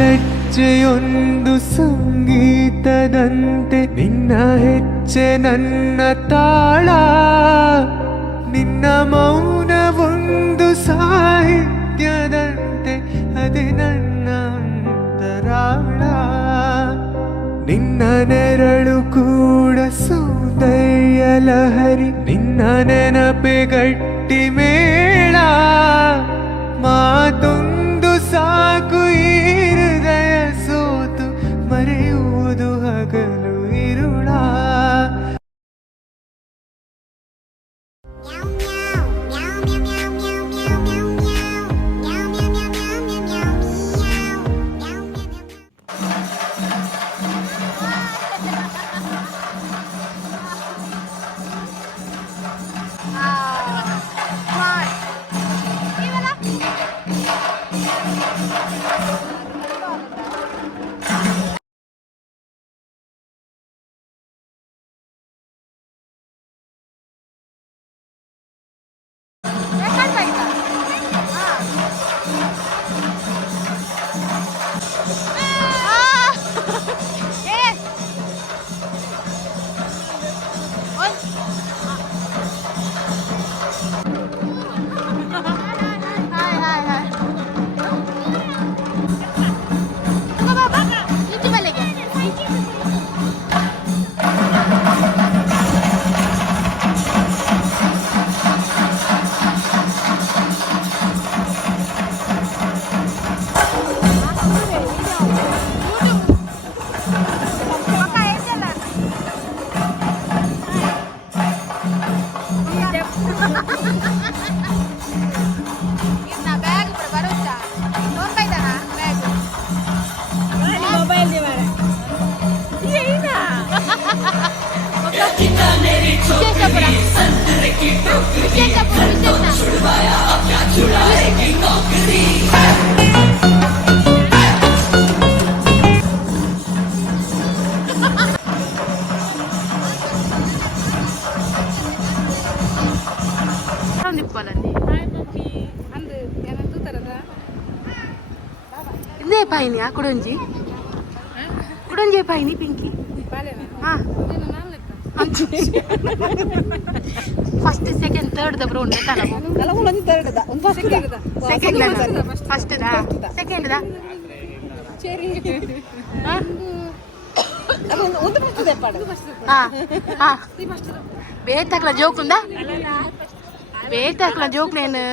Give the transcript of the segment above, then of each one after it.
ಲಜ್ಜೆಯೊಂದು ಸಂಗೀತದಂತೆ ನಿನ್ನ ಹೆಜ್ಜೆ ನನ್ನ ತಾಳ ನಿನ್ನ ಮೌನವೊಂದು ಸಾಹಿತ್ಯದಂತೆ ಅದೇ ನನ್ನ ಅಂತರಾಳ ನಿನ್ನ ನೆರಳು ಕೂಡ ಸೌಂದರ್ಯ ಲಹರಿ ನಿನ್ನ ನೆನಪೆ ಗಟ್ಟಿ ಮೇಳ ಮಾತೊಂದು ಸಾಕು ಈ ಹೃದಯ ಸೋತು ಮರೆಯುವುದು ಹಗಲು ಇರುಳ ఇదే పైన కుడంజి కుడంజి పైన పింకి ಫಸ್ಟ್ ಸೆಕೆಂಡ್ ಥರ್ಡ್ ದಬ್ರು ಉಂಡೆ ಸೆಕೆಂಡ್ ಫಸ್ಟ್ ಸೆಕೆಂಡ್ ಬೇತಾಕ್ಲ ಜೋಕುಂದ ಬೇತಾಕ್ಲ ಜೋಕ್ಲೇನು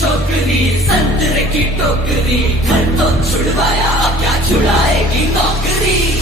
छोकरी संतरे की टोकरी घर तो छुड़वाया क्या छुड़ाएगी नौकरी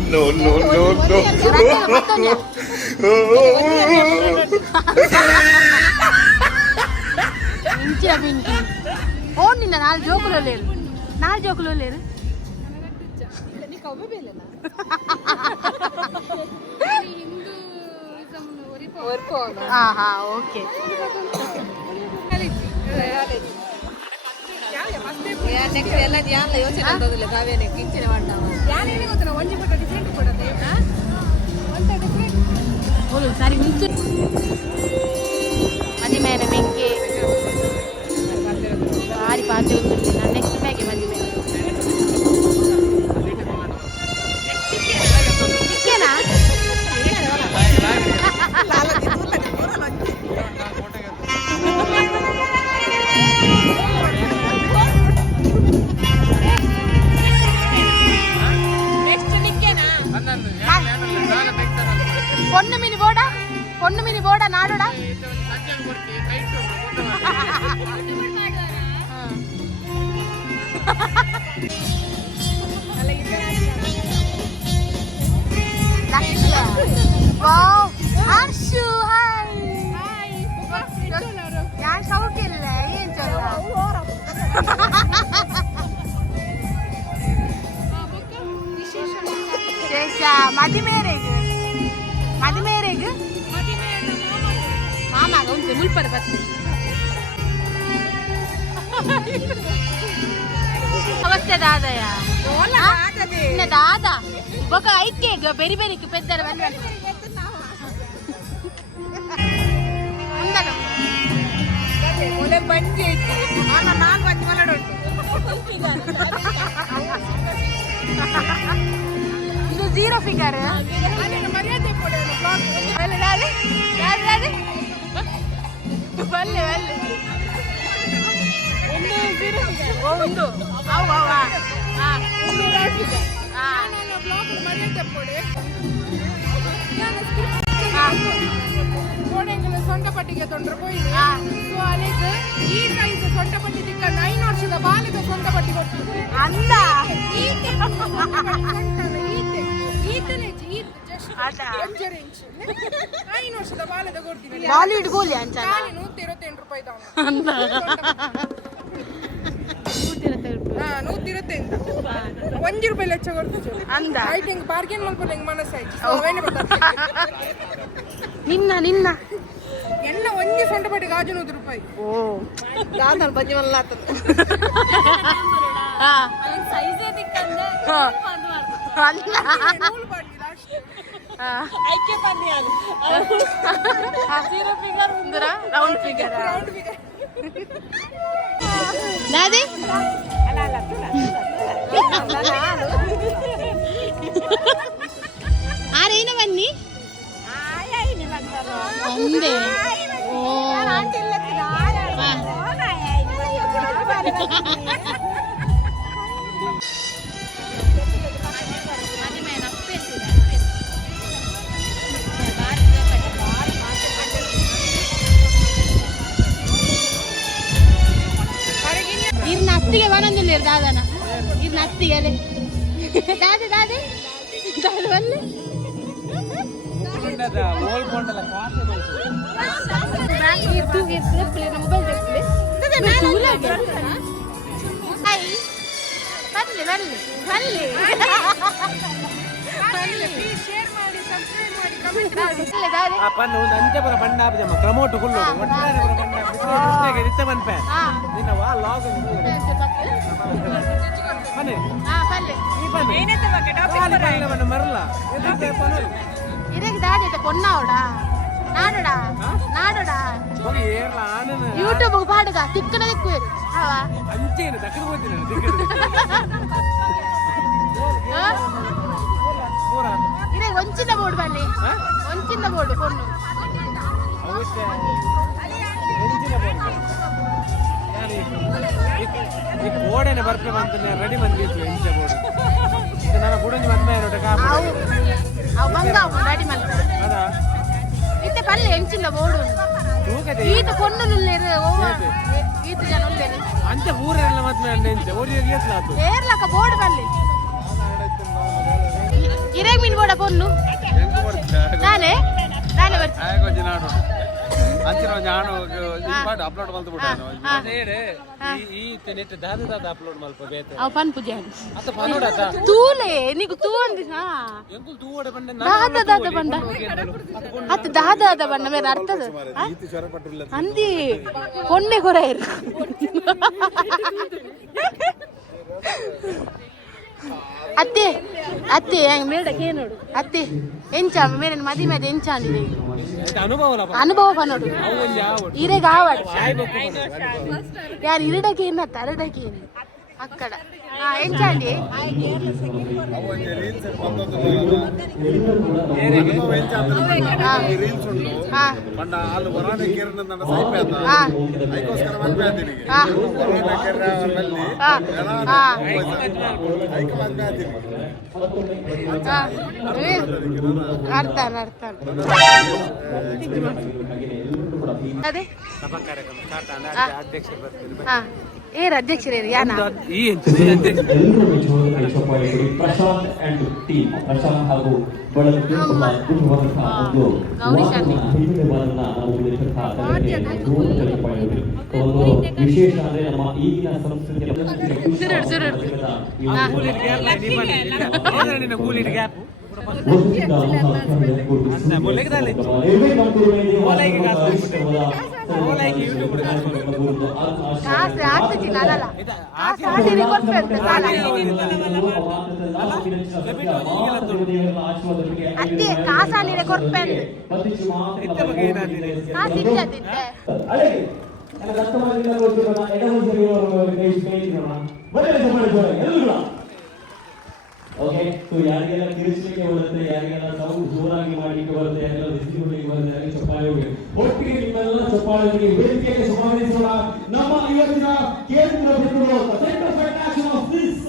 No, no, no, no. Oh, ni na nal joke lo leru. Nal joke lo leru. Ni kawwe belena. Hinduism oriko. Aha, okay. Next ಎಲ್ಲ ಧ್ಯಾನ ಯೋಚನೆ ಅಂತದಿಲ್ಲ ಕಾವ್ಯನೇ ಕಿಂಚಿನ ಮಾಡ್ತಾವ ಧ್ಯಾನ ಏನು ಗೊತ್ತಿಲ್ಲ ಒಂಜಿ ಪಟ್ಟ ಡಿಫ್ರೆಂಟ್ ಕೊಡತ್ತೆ ಮದಿಮೇನ ಬೆಂಕಿ ಭಾರಿ ಪಾತೆ ಉಂಟು. ನಾನು ನೆಕ್ಸ್ಟ್ ಬ್ಯಾಗೆ ಮದಿಮೆ ಚಿಕ್ಕೇನಾ பொண்ணு மினி போட நாடோடா ഞാൻ ഷൗക്കില്ല ഏൻ ശേഷ മതിമേരേക്ക് ಮದಿಮೇರೆಗೆ ಮಾಮಾಗ ಉಂಟು ಮುಲ್ಪರ ಬರ್ತದೆ ಅವಸ್ಥೆ ದಾದಯ ದಾದ ఒక ಐಕೆ ಬೆರಿ ಬೆರಿಕ್ పెద్దర వల్ల ఉందను ಒಲೆ ಬಂಜಿ ಐತಿ ನಾನು ಬಂಜಿ ಮಲಡು ಇದು ಜೀರೋ ಫಿಗರ್ ಮರ್ಯಾದೆ ಕೊಡು ಬ್ಲಾಗ್ ಅಲ್ಲ ದಾದಿ ದಾದಿ ದಾದಿ ಬಲ್ಲೆ ಬಲ್ಲೆ ಒಂದು ಜೀರೋ ಫಿಗರ್ ಒಂದು ಅವ ಅವ ಹಾ ಒಂದು ಫಿಗರ್ ಹಾ ನಾನು ಬ್ಲಾಗ್ ಮರ್ಯಾದೆ ಕೊಡು ಕೋಡೆಂಗಲ ಸೊಂಟಪಟ್ಟಿಗೆ ತೊಂದ್ರೆ ಹೋಯ್ತು ಸೊ ಅಲ್ಲಿಗೆ ಈ ಸೈಜ್ ಸೊಂಟಪಟ್ಟಿ ದಿಕ್ಕ 9 ವರ್ಷದ ಬಾಲದ ಸೊಂಟಪಟ್ಟಿ ಕೊಡ್ತೀನಿ ಅಲ್ಲ ಈತೆ ಈತನೇ ಈತ ಜಸ್ಟ್ ಅದ 5 ಇಂಚ್ 9 ವರ್ಷದ ಬಾಲದ ಕೊಡ್ತೀನಿ ಬಾಲಿವುಡ್ ಗೋಲಿ ಅಂಚ 128 ರೂಪಾಯಿ ದಾಮ ಅಂದ 128 1 ರೂಪಾಯಿ ಲೆಚ್ಚ ಕೊಡ್ತೀನಿ ಅಂದ ಐಟ್ ಹೆಂಗ್ ಬಾರ್ಗೇನ್ ಮಾಡ್ಕೊಳ್ಳಿ ಹೆಂಗ್ ಮನಸ್ಸಾಯ್ತು ಅವೇನೇ ಬರ್ತಾರೆ ನಿನ್ನ ನಿನ್ನ ಎನ್ನ ಒಂದೇ ಸೊಂಟಪಟ್ಟಿ ಗಾಜು 100 ರೂಪಾಯಿ ಓ ದಾದಲ್ ಬಜ್ಜಿ ಮಲ್ಲಾತ ಹಾ ಅವನ್ ಸೈಜ್ ದಿಕ್ಕಂದ ಅಲ್ಲ ನೂಲ್ ಬಾಡಿ ಲಾಸ್ಟ್ ಹಾ ಐಕೆ ಬಂದಿ ಅದು ಜೀರೋ ಫಿಗರ್ ಉಂದರ ರೌಂಡ್ ಫಿಗರ್ ದಾದಿ ಅಲ್ಲ ಅಲ್ಲ ಆರೇನ ಬನ್ನಿ ಅಂದೆ ಓ ಇರ್ನ ಅತ್ತಿಗೆ ಬನಂದಿಲ್ಲ ದಾದನ ಇರ್ನ ಅತ್ತಿಗೆ ಅಲೆ ದಾದಿ ದಾದಿ ದಾದಿ ಬಲ್ಲೆ itu gitu beli nomor deh hai balik please share ಮಾಡಿ subscribe ಮಾಡಿ comment ಮಾಡಿ ಅಪ್ಪನ ಒಂದು ಅಂತೆ ಬರ ಬಂಡ ಆಪಜಮ್ಮ ಪ್ರಮೋಟ್ ಹುಲ್ಲು ಒಟ್ಟಾರೆ ಬರ ಬಂಡ ಕೃಷ್ಣಗೆ ನಿತ್ತ ಬನ್ಪೆ ನಿನ್ನ ವಾ ಲಾಗ್ ಬನ್ನಿ ಬಲ್ಲೆ ಈ ಬನ್ನಿ ಏನಂತ ಬಗ್ಗೆ ಟಾಪಿಕ್ ಬರ ಮರಲ್ಲ ಎದಕ್ಕೆ ಪನೋ ಇದಕ್ಕೆ ದಾದಿತ ಪೊನ್ನವಡಾ ನಾಡೋಡಾ ನಾಡೋಡಾ ಹೋಗಿ ಏರ್ಲ ಆನನ ಯೂಟ್ಯೂಬ್ ಗೆ ಪಾಡಗ ತಿಕ್ಕನ ತಿಕ್ಕುವೆ ಹವಾ ಅಂಚೇನ ದಕ್ಕದ ಹೋಗ್ತೀನಿ ತಿಕ್ಕದ ಪೂರಾ ಇರೆ ಒಂಚಿನ ಬೋರ್ಡ್ ಬನ್ನಿ ಒಂಚಿನ ಬೋರ್ಡ್ ಪೊನ್ನು ಅವಕ್ಕೆ ಒಂಚಿನ ಬೋರ್ಡ್ ಯಾರಿ ಈ ಬೋರ್ಡನೆ ಬರ್ಪೆ ಬಂತನೆ ರೆಡಿ ಬಂದಿತ್ತು ಎಂಚ ಬೋರ್ಡ್ ಇದು ನನ್ನ ಗುಡಂಜಿ ಮದ್ಮೆ ನೋಡ ಕಾಪ ಅವ ಬಂಗ ರೆಡಿ ಮಾಡ್ತ ಅದಾ ಇತ್ತೆ ಪಲ್ಲೆ ಎಂಚಿನ ಬೋರ್ಡ್ ಈತ ಪೊನ್ನುಲ್ಲೇರು ಓವ ಈತ ಜನ ಉಲ್ಲೇರು ಅಂಚ ಊರೆಲ್ಲ ಮದ್ಮೆ ಅಂಡೆ ಎಂಚ ಓರಿಯೋಗಿ ಏತ್ಲಾತು ಏರ್ಲಕ ಬೋರ್ಡ್ ಬಲ್ಲೆ ಇರೇಗ್ ಮೀನ್ ಬೋಡ ಪೊನ್ನು ನಾನೇ ನಾನೇ ಬರ್ತೀನಿ ಆಯ ಕೊಂಚ ನಾಡು ಅಂಚಿನ ಜಾನು ಈ ಪಾಟ್ ಅಪ್ಲೋಡ್ ಮಾಡ್ತು ಬಿಡಾನು ಹೇಳಿ ಈ ನೆಟ್ ದಾದ ದಾದ ಅಪ್ಲೋಡ್ ಮಾಡ್ಕೋ ಬೇತೆ ಅವ ಪನ್ ಪೂಜೆ ಅತ ಪನೋಡತ ತೂಲೆ ನಿಗು ತೂ ಅಂದಿ ಹಾ ಎಂಕುಲ್ ತೂ ಓಡೆ ಬಂದ ದಾದ ದಾದ ಬಂದ ಅತ ದಾದ ದಾದ ಬಂದ ಮೇರೆ ಅರ್ಥದ ಈತಿ ಚೊರಪಟ್ಟಿಲ್ಲ ಅಂದಿ ಪೊನ್ನೆ ಕೊರೆ ಇರು ಅತ್ತೆ ಅತ್ತೆ ಮೇಡಕ್ಕೆ ನೋಡು ಅತ್ತೆ ಎಂಚ ಮೇಡ ಮದಿ ಮೇಲೆ ಎಂಚಾಂದಿದೆ ಅನುಭವ ಪನ್ನೋಡು ಇರೆಗ ಆವಾಡು ಯಾರು ಇರಡಕ್ಕೆ ಏನತ್ತ ಅರಡಕ್ಕೆ ಏನು అక్కడ ఎంచండి అర్థాను అర్థాను అదే ಏರ್ ಅಧ್ಯಕ್ಷರೇನು ಯಾನ ಪ್ರಶಾಂತ್ ಅಂಡ್ ಟೀಮ್ ಪ್ರಶಾಂತ್ ಹಾಗೂ ಬಳಗಕ್ಕೆ ಅದ್ಭುತವಾದಂತಹ ಒಂದು ಒಂದು ವಿಶೇಷ ಅಂದ್ರೆ ನಮ್ಮ ಈಗಿನ ಸಂಸ್ಕೃತಿಯ ಅತ್ತೆ ಕಾಸಾಲಿರೆ ಕೊರ್ಪೆಂದು ಓಕೆ ಸೊ ಯಾರಿಗೆಲ್ಲ ಕಿರಿಸಲಿಕ್ಕೆ ಬರುತ್ತೆ ಯಾರಿಗೆಲ್ಲ ಸೌಂಡ್ ಜೋರಾಗಿ ಮಾಡಲಿಕ್ಕೆ ಬರುತ್ತೆ ಯಾರಿಗೆಲ್ಲ ಬಿಸಿಲಿಗೆ ಬರುತ್ತೆ ಯಾರಿಗೆ ಚಪ್ಪಾಳೆ ಹೋಗಿ ಒಟ್ಟಿಗೆ ನಿಮ್ಮೆಲ್ಲ ಚಪ್ಪಾಳೆ ಹೋಗಿ ವೇದಿಕೆಗೆ ಸ್ವಾಗತಿಸೋಣ ನಮ್ಮ ಇವತ್ತಿನ ಕೇಂದ್ರ ಬಿಂದುಗಳು centre for action of this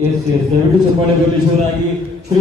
S S ದಯವಿಟ್ಟು ಚಪ್ಪಾಳೆ ಬರಲಿ ಜೋರಾಗಿ ಶ್ರೀ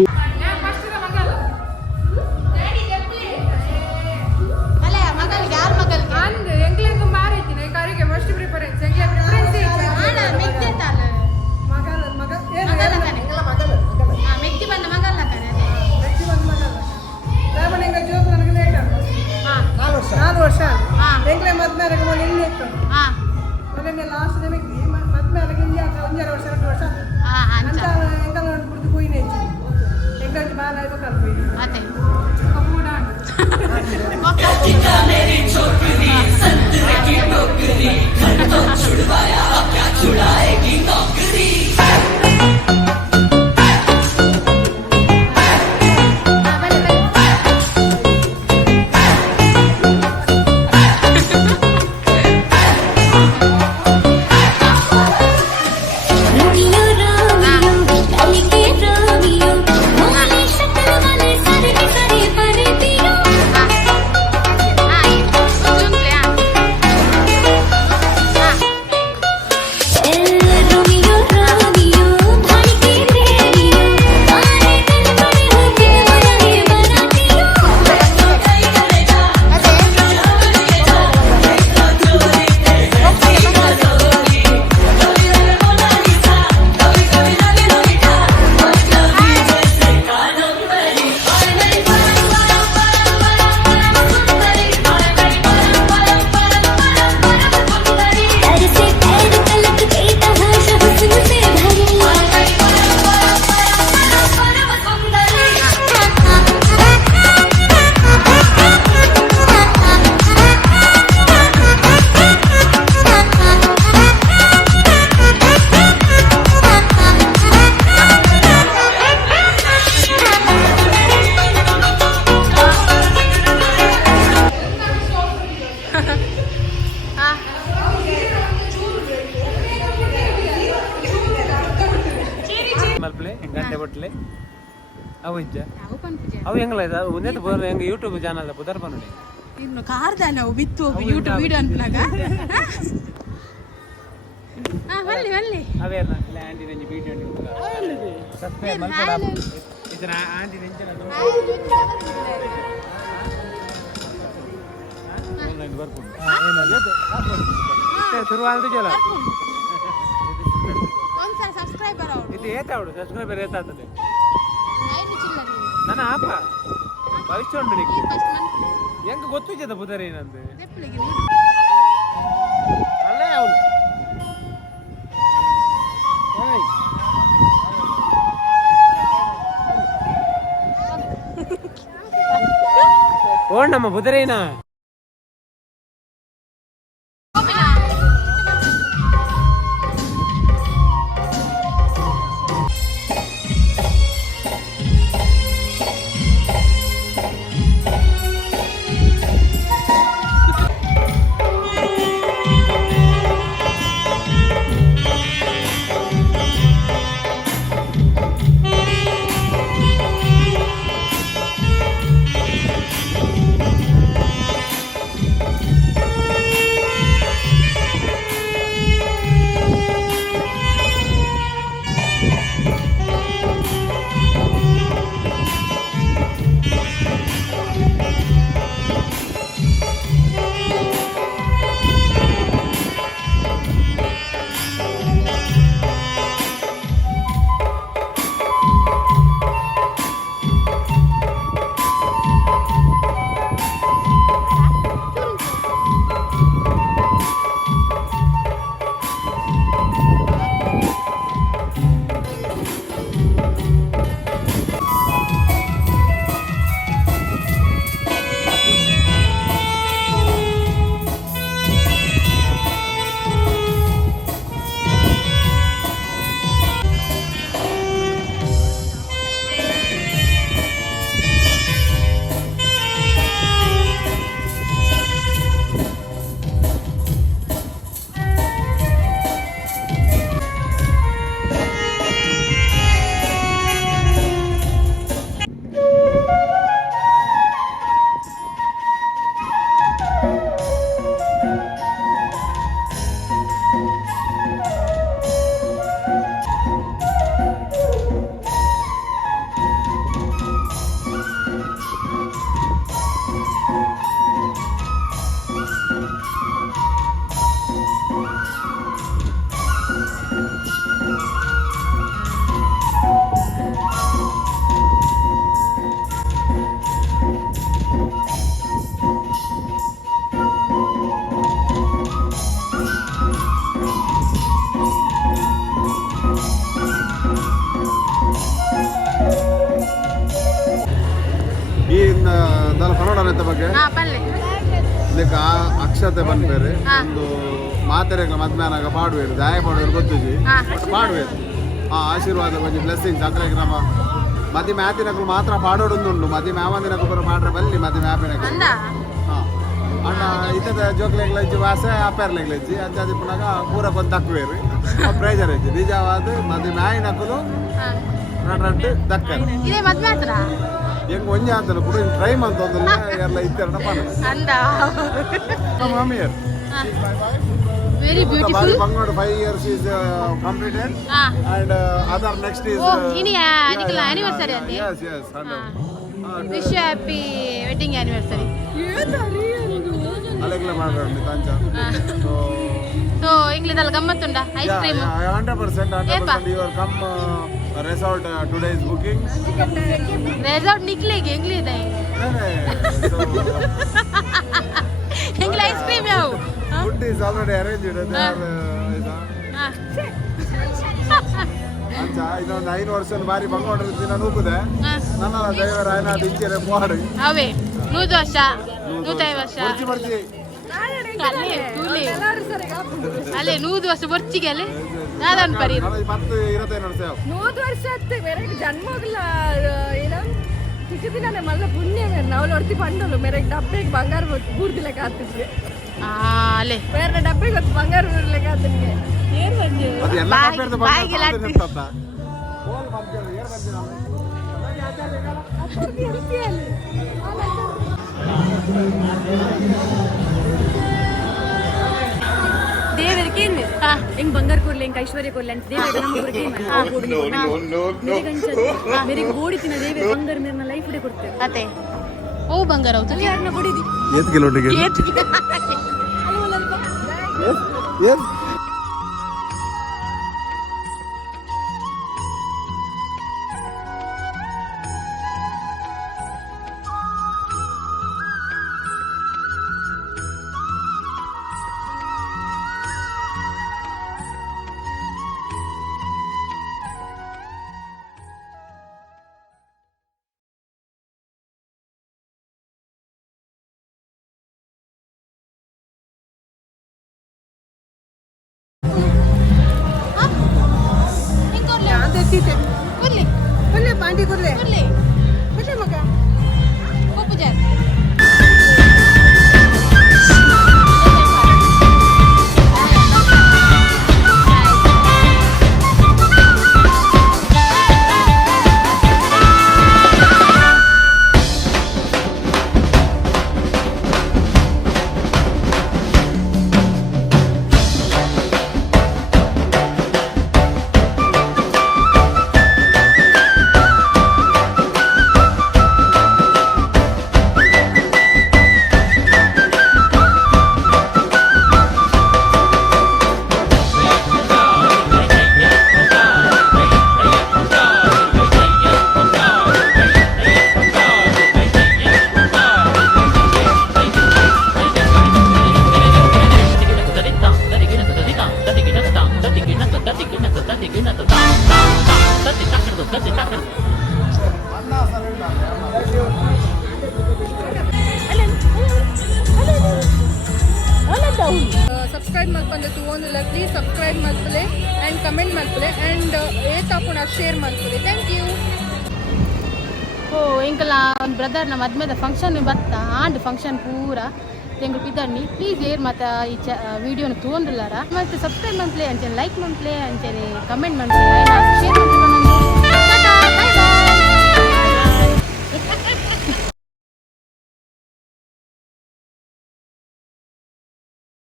मेरी छोकरी संतरे की टोकरी घर तो छुड़वाया अब क्या छुड़ाएगी नौकरी ಗಂಟೆ ಬಟ್ಲೆ ಅವು ಇಜ್ಜ ಅವು ಹೆಂಗಲ್ಲ ಒಂದೇ ಹೆಂಗ ಯೂಟ್ಯೂಬ್ ಚಾನಲ್ ಪುದರ್ ಬನ್ನಿ ಇನ್ನು ಕಾರ್ದ ನಾವು ಬಿತ್ತು ಯೂಟ್ಯೂಬ್ ವಿಡಿಯೋ ಅನ್ಪನಾಗ ಬಲ್ಲಿ ಬಲ್ಲಿ ಅವೇ ಆಂಟಿ ನಂಜಿ ವಿಡಿಯೋ ಸಬ್ಸ್ಕ್ರೈಬ್ ಮಾಡ್ಕೊಡ ಇದನ್ನ ಆಂಟಿ ನಂಜನ ಆನ್ಲೈನ್ ಬರ್ಕೊಂಡು ಏನದು ಶುರುವಾಲ್ದು ಜಲ ಒಂದ್ಸಲ ಸಬ್ಸ್ಕ್ರೈಬರ್ ಅವರು ಇದು ಏತಾವಡು ಸಬ್ಸ್ಕ್ರೈಬರ್ ಏತಾತದೆ ಐದು ಚಿಲ್ಲರೆ ನನ್ನ ಆಪ ಭವಿಷ್ಯ ಉಂಟು ನಿಕ್ಕೆ ಫಸ್ಟ್ ಮಂತ್ ಹೆಂಗ ಗೊತ್ತಿದ್ದದ ಬುಧರ್ ಏನಂತೆ ನೆಪ್ಪಳಿಗೆ ಅಲ್ಲೇ ಅವನು ಓ ನಮ್ಮ ಬುಧರೇನ ಗೊತ್ತಾನತ್ತ ಬಗ್ಗೆ ಹಾ ಪಲ್ಲೆ ಇದಕ್ಕೆ ಅಕ್ಷತೆ ಬಂದ್ಬೇರೆ ಒಂದು ಮಾತೆರೆಗಳ ಮಧ್ಯಾಹ್ನಾಗ ಪಾಡುವೇರು ದಾಯ ಪಾಡುವೇರು ಗೊತ್ತಿಜಿ ಪಾಡುವೇರು ಆಶೀರ್ವಾದ ಕೊಂಚ ಬ್ಲೆಸ್ಸಿಂಗ್ಸ್ ಅಂದ್ರೆ ನಮ್ಮ ಮದಿ ಮ್ಯಾಪಿನಗಳು ಮಾತ್ರ ಪಾಡೋಡೊಂದುಂಡು ಮದಿ ಮ್ಯಾವಂದಿನకు ಬರೋ ಮಾಡ್ರೆ ಬಲ್ಲಿ ಮದಿ ಮ್ಯಾಪಿನಗಳು ಅಣ್ಣ ಇತದ ಜೋಕ್ಲೆಗ್ಲ ಇಜ್ಜಿ ವಾಸೆ ಅಪ್ಪರ್ಲೆಗ್ಲ ಇಜ್ಜಿ ಅಂಚಾದಿ ಪುನಗ ಪೂರ ಕೊಂದು ತಕ್ಕುವೇರು ಪ್ರೇಜರ್ ಇಜ್ಜಿ ನಿಜವಾದ ಮದಿ ಮ್ಯಾಯಿನಕಲು ನಡ್ರಟ್ಟು ದಕ್ಕರು ಇದೇ ಮದ್ವೆ ಆತ್ರ ಹೆಂಗ್ ಒಂಜಿ ಅಂತಲ್ಲ ಕೂಡ ಟ್ರೈ ಮಂತೊಂದಿಲ್ಲ ಎಲ್ಲ ಇತ್ತೆರಡ ಪಣ ಅಂದ ಮಾಮಿಯರ್ very beautiful Bangalore 5 years is completed and other next is ini nikla anniversary ante yes 100 wish you happy wedding anniversary ಅಲೆಗ್ಲ ಮಾಡ್ರಂడి ತಂಚ so ಇಂಗ್ಲಿದಲ್ಲ ಗಮ್ಮತ್ತುಂಡ ice cream 100% you are come resort today is booking resort niklige ಇಂಗ್ಲಿದೆ ಇಂಗ್ಲಿ ice cream ಯಾವ food is already arranged ಅಂಚ ಇದೊಂದು 5 ವರ್ಷ ಬಾರಿ ಬಂಗೋಡ್ರ ದಿನ ನೂಕುದೆ ನನ್ನ ದೈವರ ಆಯ್ನಾದ ಇಂಚಿರೆ ಮೋಹಡ್ ಅವೇ 100 ವರ್ಷ 150 ವರ್ಷ ಬರ್ಚಿ ಅಲ್ಲೇ 100 ವರ್ಷ ಬರ್ಚಿಗೆ ಅಲ್ಲೇ ನಾದನ್ ಪರಿ 10 25 ವರ್ಷ 100 ವರ್ಷ ಅತ್ತೆ ಮೇರೆಗೆ ಜನ್ಮಗ್ಲ ಏನ ಕಿಚಿ ದಿನನೇ ಮಲ್ಲ ಪುಣ್ಯ ನಾವು ನೋಡ್ತಿ ಪಂಡಲು ಮೇರೆಗೆ ಡಬ್ಬೆಗೆ ಬಂಗಾರ ಬೂರ್ದಿಲೆ ಕಾತಿದ್ವಿ ಅಲ್ಲೇ ಬೇರೆ ಡಬ್ಬೆಗೆ ಹೊತ್ತು ಬಂಗಾರ ಬೂರ್ದಿಲೆ ಕಾತಿದ್ವಿ ಏನ್ ಬಂದಿ ಅದು ಎಲ್ಲ ಕಾಪೇರ್ದ ಬಂಗಾರ ನಿಂತತ್ತ ಹೋಲ್ ಬಂದಿಲ್ಲ ಏರ್ ಬಂದಿಲ್ಲ ಅಪ್ಪರ್ಗೆ ಹೆಲ್ಪಿಯಲ್ಲಿ ದೇವರಿಗೆ ಏನು ಹೆಂಗ್ ಬಂಗಾರ ಕೊಡ್ಲಿ ಹೆಂಗ್ ಐಶ್ವರ್ಯ ಕೊಡ್ಲಿ ಅಂತ ದೇವರಿಗೆ ಮೇರೆ ಗೋಡಿತಿನ ದೇವರ ಬಂಗಾರ ಮೇರೆ ಲೈಫ್ ಡೇ ಕೊಡ್ತೇವೆ ಅತ್ತೆ ಓ ಬಂಗಾರ ಹೌದು ಯಾರನ್ನ ಕೊಡಿದಿ ಏತ್ ಕಿಲೋಟಿಗೆ ಏತ್ ಕೊಡ್ಲಿ ಪಾಂಡಿ ಕೊಡ್ಲಿ ಕೊಡ್ಲಿ ಕೊಡ್ಲಿ ಮಗ ಪೂಜಾರ್ ಸಬ್ಸ್ಕ್ರೈಬ್ ಮಾಡ್ಕೊಂಡೆ ತಗೊಂಡಿಲ್ಲ ಪ್ಲೀಸ್ ಸಬ್ಸ್ಕ್ರೈಬ್ ಮಾಡ್ಕೊಳ್ಳಿ ಆ್ಯಂಡ್ ಕಮೆಂಟ್ ಮಾಡ್ಕೊಳ್ಳಿ ಆ್ಯಂಡ್ ಏತಾಪುಣ ಶೇರ್ ಮಾಡ್ಕೊಳ್ಳಿ ಥ್ಯಾಂಕ್ ಯು ಓ ಇಂಕಲ ಒಂದು ಬ್ರದರ್ನ ಮದ್ಮೆದ ಫಂಕ್ಷನ್ ಬತ್ತ ಆಂಡ್ ಫಂಕ್ಷನ್ ಪೂರ ತೆಂಗು ಪಿದಣ್ಣಿ ಪ್ಲೀಸ್ ಏರ್ ಮತ್ತು ಈ ವಿಡಿಯೋನ ತೊಗೊಂಡ್ರಲ್ಲಾರ ಮತ್ತು ಸಬ್ಸ್ಕ್ರೈಬ್ ಮಾಡ್ಲಿ ಅಂಚೆ ಲೈಕ್ ಮಾಡ್ಲಿ ಅಂಚೆ ಕಮೆಂಟ್ ಮಾಡ್ಲಿ ಶೇರ್ ಮಾಡ್ಲಿ